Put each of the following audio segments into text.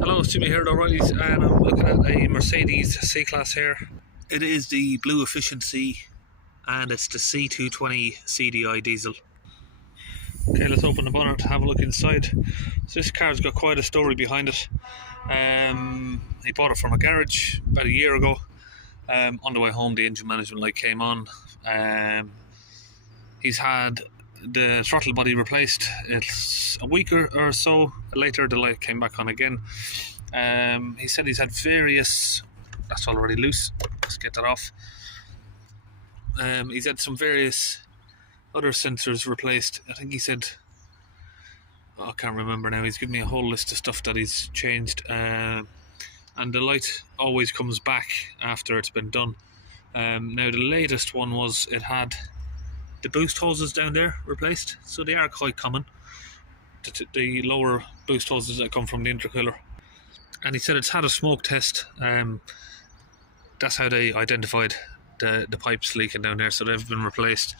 Hello, it's Jimmy here at O'Reilly's, and I'm looking at a Mercedes C-Class here. It is the blue efficiency and it's the C220 CDI diesel. Okay, let's open the bonnet, have a look inside. So this car's got quite a story behind it. He bought it from a garage about a year ago. On the way home, the engine management light came on. He's had the throttle body replaced. It's a week or so later the light came back on again. He said he's had various, that's already loose, let's get that off. He's had some various other sensors replaced. I think he said, I can't remember now, he's given me a whole list of stuff that he's changed, and the light always comes back after it's been done. Now the latest one was it had the boost hoses down there replaced, so they are quite common, the lower boost hoses that come from the intercooler. And he said it's had a smoke test. That's how they identified the pipes leaking down there, so they've been replaced.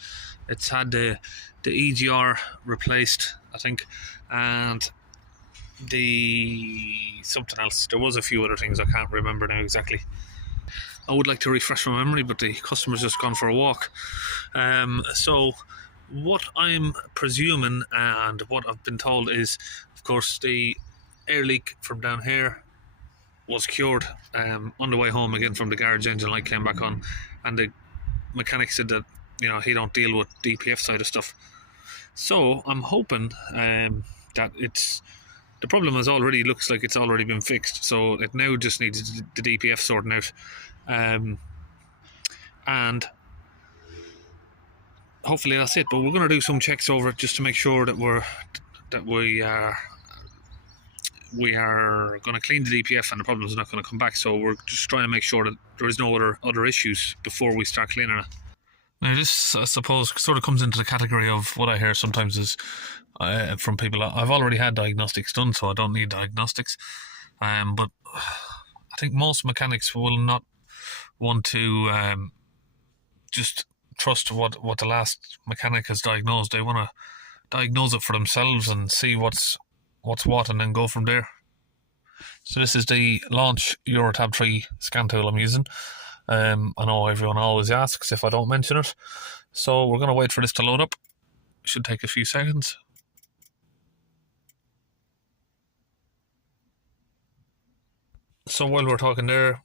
It's had the EGR replaced, I think, and something else. There was a few other things I can't remember now exactly. I would like to refresh my memory, but the customer's just gone for a walk. So what I'm presuming and what I've been told is, of course, the air leak from down here was cured. On the way home again from the garage, engine light came back on, and the mechanic said that, you know, he don't deal with DPF side of stuff. So I'm hoping that the problem looks like it's already been fixed, so it now just needs the DPF sorting out. And hopefully that's it, but we're going to do some checks over it just to make sure that we are going to clean the DPF and the problem's not going to come back. So we're just trying to make sure that there is no other issues before we start cleaning it. Now this, I suppose, sort of comes into the category of what I hear sometimes is from people. I've already had diagnostics done, so I don't need diagnostics, but I think most mechanics will not want to just trust what the last mechanic has diagnosed. They want to diagnose it for themselves and see what's what, and then go from there. So this is the Launch Eurotab 3 scan tool I'm using. I know everyone always asks if I don't mention it, so we're going to wait for this to load up. It should take a few seconds. So while we're talking there,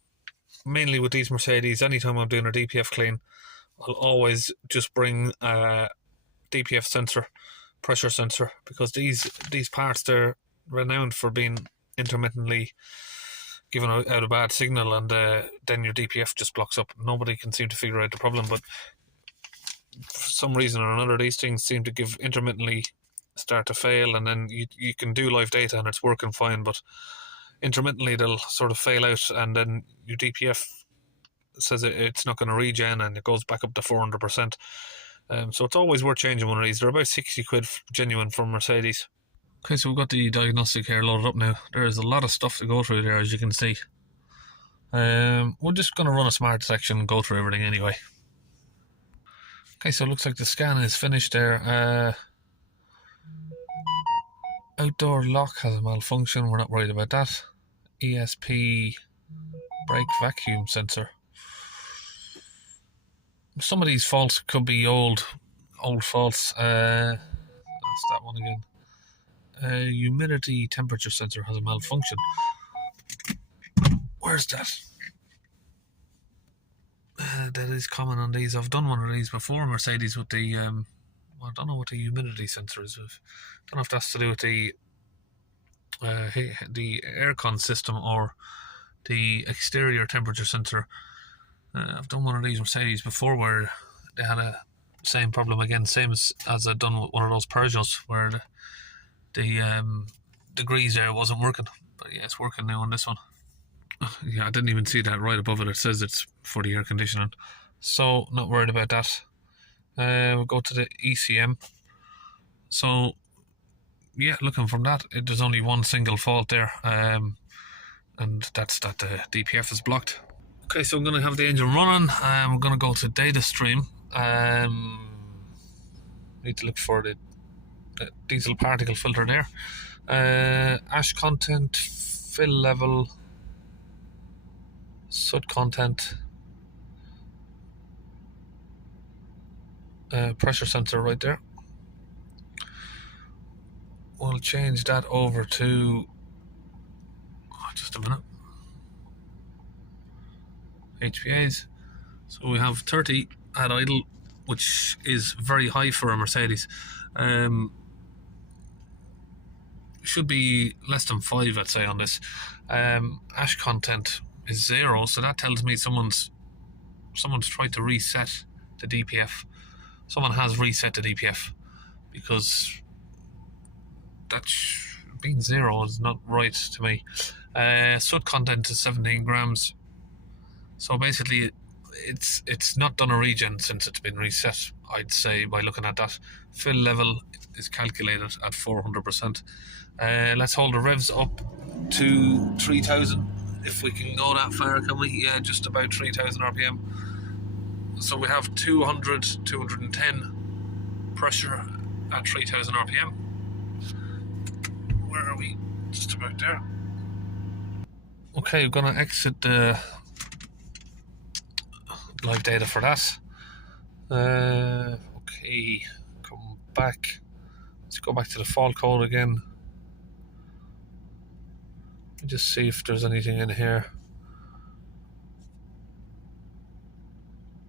mainly with these Mercedes, anytime I'm doing a DPF clean, I'll always just bring a DPF sensor, pressure sensor, because these parts, they're renowned for being intermittently giving out a bad signal, and then your DPF just blocks up. Nobody can seem to figure out the problem, but for some reason or another, these things seem to intermittently start to fail, and then you can do live data and it's working fine, but intermittently they'll sort of fail out, and then your DPF says it's not going to regen and it goes back up to 400%. So it's always worth changing one of these. They're about 60 quid genuine from Mercedes. Okay, so we've got the diagnostic here loaded up now. There's a lot of stuff to go through there, as you can see. We're just going to run a smart detection and go through everything anyway. Okay, so it looks like the scan is finished there. Outdoor lock has a malfunction, we're not worried about that. ESP brake vacuum sensor. Some of these faults could be old faults. That's that one again. Humidity temperature sensor has a malfunction. Where's that? That is common on these. I've done one of these before, Mercedes, with the I don't know what the humidity sensor is. I don't know if that's to do with the aircon system or the exterior temperature sensor. I've done one of these Mercedes before where they had a same problem again, same as I've done with one of those Peugeots where the degrees there wasn't working. But yeah, it's working now on this one. Yeah, I didn't even see that right above it. It says it's for the air conditioning, so not worried about that. We'll go to the ECM. So yeah, looking from that, there's only one single fault there, and that's that the DPF is blocked. Okay, so I'm going to have the engine running, and we're going to go to data stream. Yeah, need to look for the diesel particle filter there. Ash content, fill level, soot content, pressure sensor right there. We'll change that over to, just a minute, HPAs. So we have 30 at idle, which is very high for a Mercedes. Should be less than 5, I'd say, on this. Ash content is 0, so that tells me someone's tried to reset the DPF. Someone has reset the DPF, because that being 0 is not right to me. Soot content is 17 grams. So basically, it's not done a regen since it's been reset, I'd say, by looking at that. Fill level is calculated at 400%. Let's hold the revs up to 3000, if we can go that far, can we? Yeah, just about 3000 RPM. So we have 210 pressure at 3000 RPM. Where are we? Just about there. Okay, we're gonna exit the live data for that. Okay, come back. Let's go back to the fault code again. Just see if there's anything in here.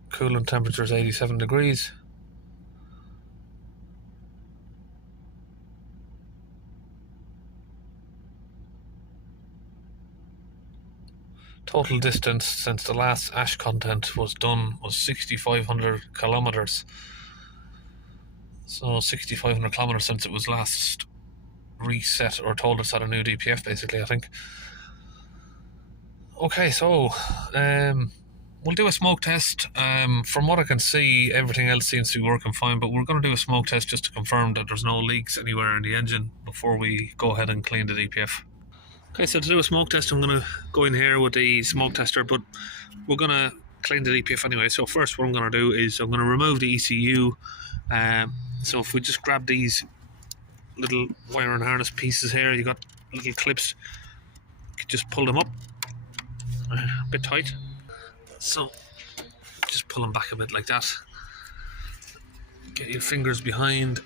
Coolant temperature is 87 degrees. Total distance since the last ash content was done was 6,500 kilometers. So 6,500 kilometers since it was last reset or told us at a new DPF, basically, I think. Okay, so we'll do a smoke test. From what I can see, everything else seems to be working fine, but we're going to do a smoke test just to confirm that there's no leaks anywhere in the engine before we go ahead and clean the DPF. Okay, so to do a smoke test, I'm going to go in here with the smoke tester, but we're going to clean the DPF anyway. So first what I'm going to do is I'm going to remove the ECU. So if we just grab these little wire and harness pieces here, you got little clips, you can just pull them up a bit tight. So just pull them back a bit like that. Get your fingers behind.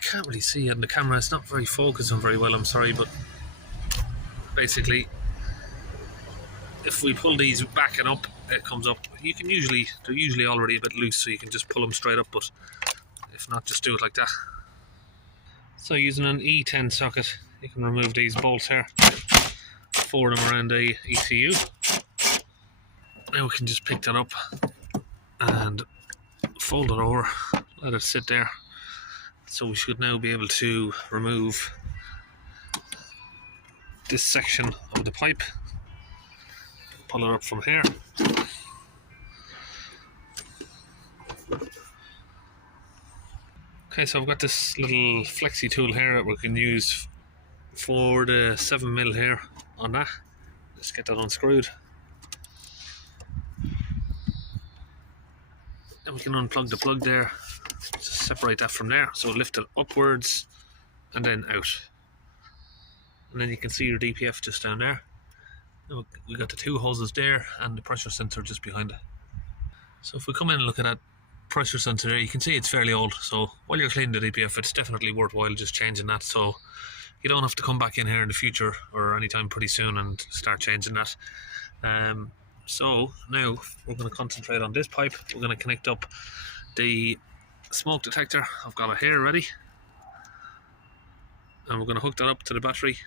Can't really see it in the camera, it's not very focusing very well, I'm sorry, but basically if we pull these back and up, it comes up. They're usually already a bit loose, so you can just pull them straight up, but if not, just do it like that. So using an E10 socket, you can remove these bolts here, 4 of them around the ECU. Now we can just pick that up and fold it over, let it sit there. So we should now be able to remove this section of the pipe, pull it up from here. Okay, so I've got this little flexi tool here that we can use for the 7mm here on that. Let's get that unscrewed. Then we can unplug the plug there, just separate that from there. So lift it upwards and then out. And then you can see your DPF just down there. We got the 2 hoses there and the pressure sensor just behind it. So if we come in and look at that pressure sensor there, you can see it's fairly old. So while you're cleaning the DPF, it's definitely worthwhile just changing that, so you don't have to come back in here in the future or anytime pretty soon and start changing that. So now we're going to concentrate on this pipe. We're going to connect up the smoke detector. I've got it here ready, and we're going to hook that up to the battery.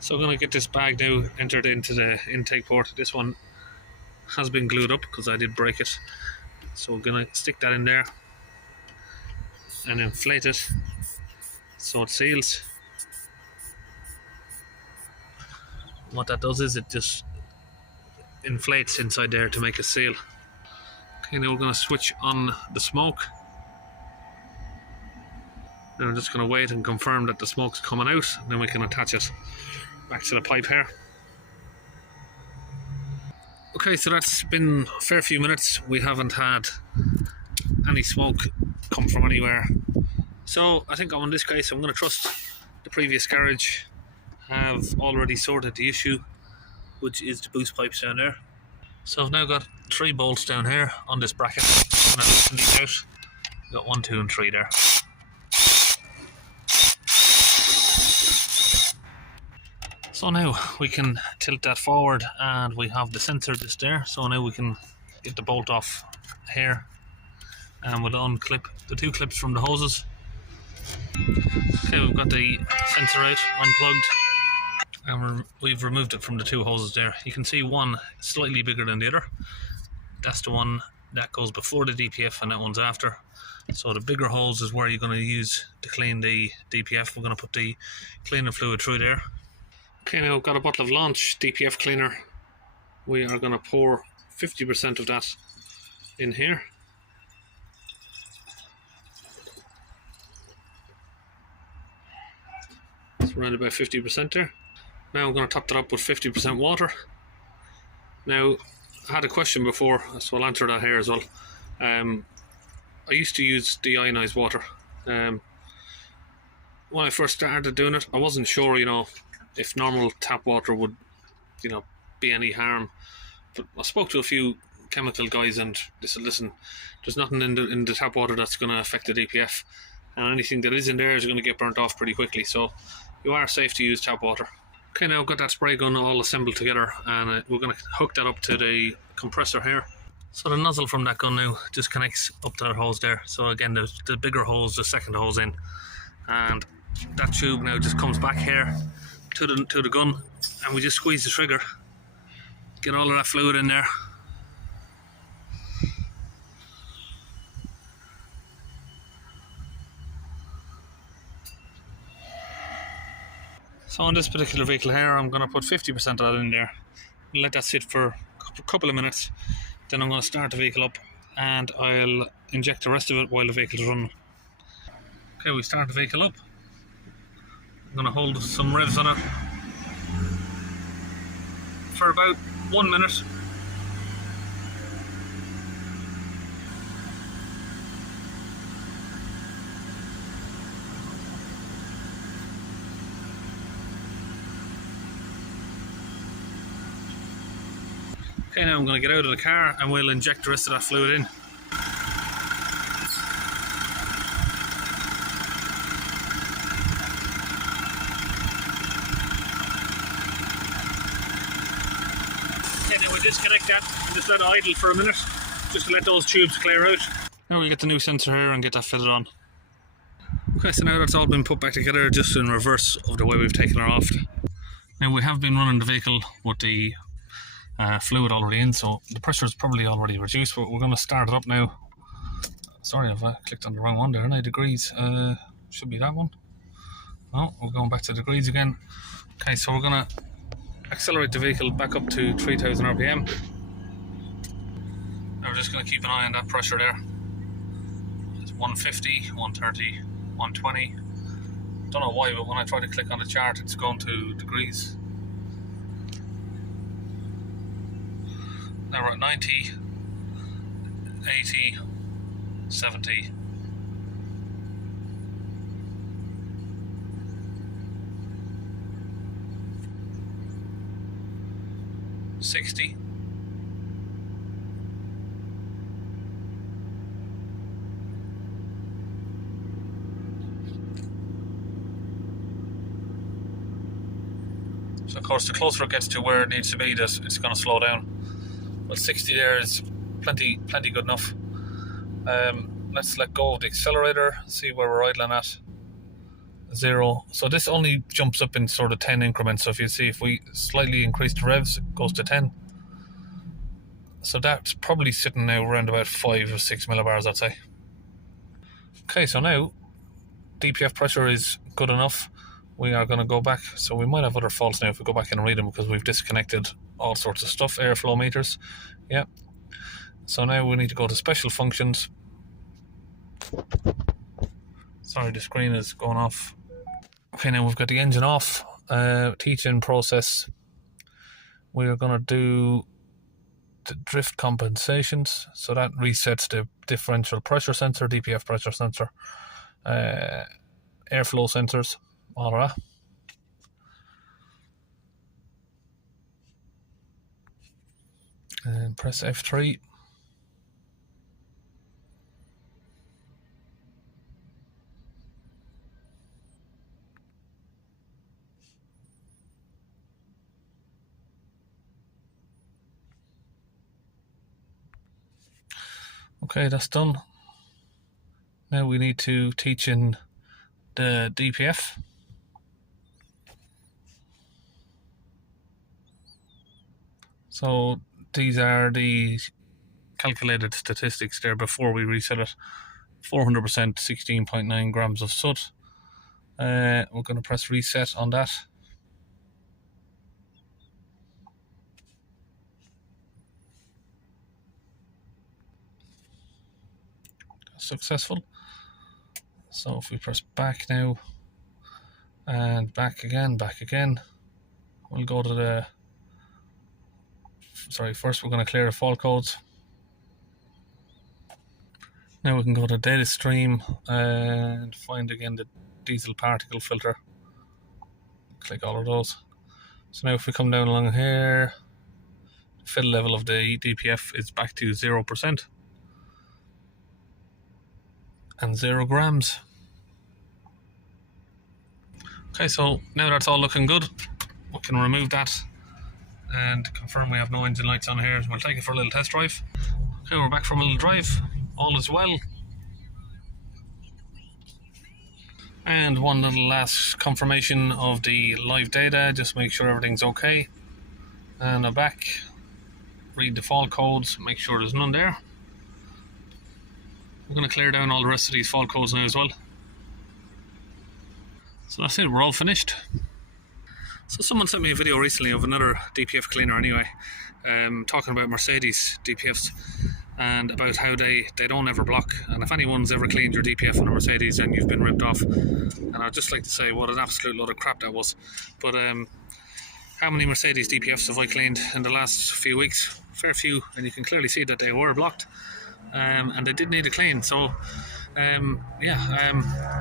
So I'm going to get this bag now entered into the intake port. This one has been glued up because I did break it. So we're going to stick that in there and inflate it so it seals. What that does is it just inflates inside there to make a seal. Okay, now we're going to switch on the smoke. Now I'm just going to wait and confirm that the smoke's coming out, and then we can attach it back to the pipe here. Okay, so that's been a fair few minutes. We haven't had any smoke come from anywhere So I think on this case I'm going to trust the previous garage have already sorted the issue, which is the boost pipes down there. So I've now got 3 bolts down here on this bracket. I'm going to loosen these out. Got 1, 2 and 3 there. So now we can tilt that forward and we have the sensor just there. So now we can get the bolt off here and we'll unclip the 2 clips from the hoses. Okay, we've got the sensor out, unplugged, and we've removed it from the 2 hoses there. You can see one slightly bigger than the other. That's the one that goes before the DPF and that one's after. So the bigger hose is where you're going to use to clean the DPF. We're going to put the cleaning fluid through there. Okay, now I've got a bottle of Launch DPF cleaner. We are going to pour 50% of that in here. It's around about 50% there. Now I'm going to top that up with 50% water. Now, I had a question before, so I'll answer that here as well. I used to use deionized water. When I first started doing it, I wasn't sure, if normal tap water would, be any harm. But I spoke to a few chemical guys and they said, listen, there's nothing in the tap water that's going to affect the DPF. And anything that is in there is going to get burnt off pretty quickly. So you are safe to use tap water. Okay, now I've got that spray gun all assembled together and we're going to hook that up to the compressor here. So the nozzle from that gun now just connects up to that hose there. So again, the bigger hose, the second hose in, and that tube now just comes back here to the gun, and we just squeeze the trigger, get all of that fluid in there. So on this particular vehicle here, I'm going to put 50% of that in there and let that sit for a couple of minutes. Then I'm going to start the vehicle up and I'll inject the rest of it while the vehicle is running. Okay, we start the vehicle up. I'm going to hold some revs on it for about 1 minute. Okay, now I'm going to get out of the car and we'll inject the rest of that fluid in. Okay, now we'll disconnect that and just let it idle for a minute, just to let those tubes clear out. Now we'll get the new sensor here and get that fitted on. Okay, so now that's all been put back together, just in reverse of the way we've taken her off. Now we have been running the vehicle with the fluid already in, so the pressure is probably already reduced, but we're going to start it up now. Sorry if I clicked on the wrong one there. 9 degrees, should be that one. No, we're going back to degrees again. Okay, so we're going to accelerate the vehicle back up to 3000 RPM. Now we're just going to keep an eye on that pressure there. It's 150, 130, 120. Don't know why, but when I try to click on the chart, it's going to degrees. Now we're at 90, 80, 70. 60. So of course the closer it gets to where it needs to be, that it's going to slow down. But 60 there is plenty good enough. Let's let go of the accelerator, see where we're idling at. 0. So this only jumps up in sort of 10 increments. So if you see, if we slightly increase the revs, it goes to 10. So that's probably sitting now around about 5 or 6 millibars, I'd say. Okay, so now DPF pressure is good enough. We are going to go back. So we might have other faults now if we go back and read them, because we've disconnected all sorts of stuff, airflow meters. Yeah. So now we need to go to special functions. Sorry, the screen is going off. Okay, now we've got the engine off. Teach-in process. We are going to do the drift compensations. So that resets the differential pressure sensor, DPF pressure sensor. airflow sensors, all of that. And press F3. Okay, that's done. Now we need to teach in the DPF. So these are the calculated statistics there before we reset it. 400%, 16.9 grams of soot. We're going to press reset on that. Successful. So if we press back now and back again, we'll go to the, first we're going to clear the fault codes. Now we can go to data stream and find again the diesel particle filter. Click all of those. So now if we come down along here, the fill level of the DPF is back to 0% and 0 grams. Okay, so now that's all looking good, we can remove that and confirm we have no engine lights on here. We'll take it for a little test drive. Okay, we're back from a little drive. All is well. And one little last confirmation of the live data, just make sure everything's okay. And I'm back. Read the fault codes, make sure there's none there. We're going to clear down all the rest of these fault codes now as well. So that's it, we're all finished. So someone sent me a video recently of another DPF cleaner anyway, talking about Mercedes DPFs and about how they don't ever block. And if anyone's ever cleaned your DPF on a Mercedes and you've been ripped off, and I'd just like to say what an absolute load of crap that was. But how many Mercedes DPFs have I cleaned in the last few weeks? Fair few, and you can clearly see that they were blocked, and they did need a clean. So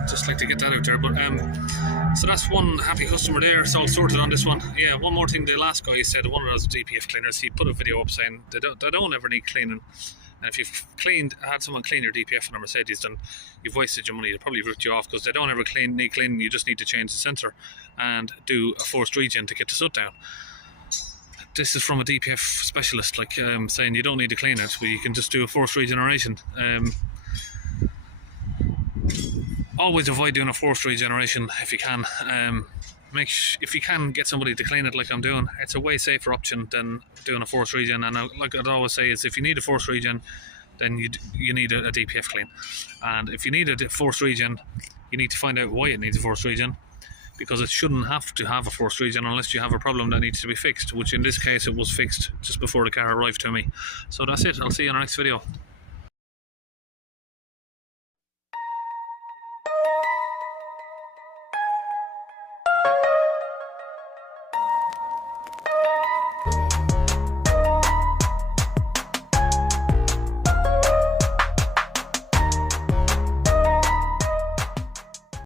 just like to get that out there. But so that's one happy customer there. It's all sorted on this one. Yeah, one more thing, the last guy said one of those DPF cleaners, he put a video up saying they don't ever need cleaning, and if you've had someone clean your DPF on a Mercedes, then you've wasted your money. They probably ripped you off, because they don't ever need cleaning. You just need to change the sensor and do a forced regen to get the soot down. This is from a DPF specialist, like saying you don't need to clean it, but you can just do a forced regeneration. Always avoid doing a forced regeneration if you can. If you can get somebody to clean it like I'm doing, it's a way safer option than doing a forced regen. And like I'd always say, is if you need a forced regen, then you need a DPF clean. And if you need a forced regen, you need to find out why it needs a forced regen, because it shouldn't have to have a forced regen unless you have a problem that needs to be fixed, which in this case it was fixed just before the car arrived to me. So that's it, I'll see you in the next video.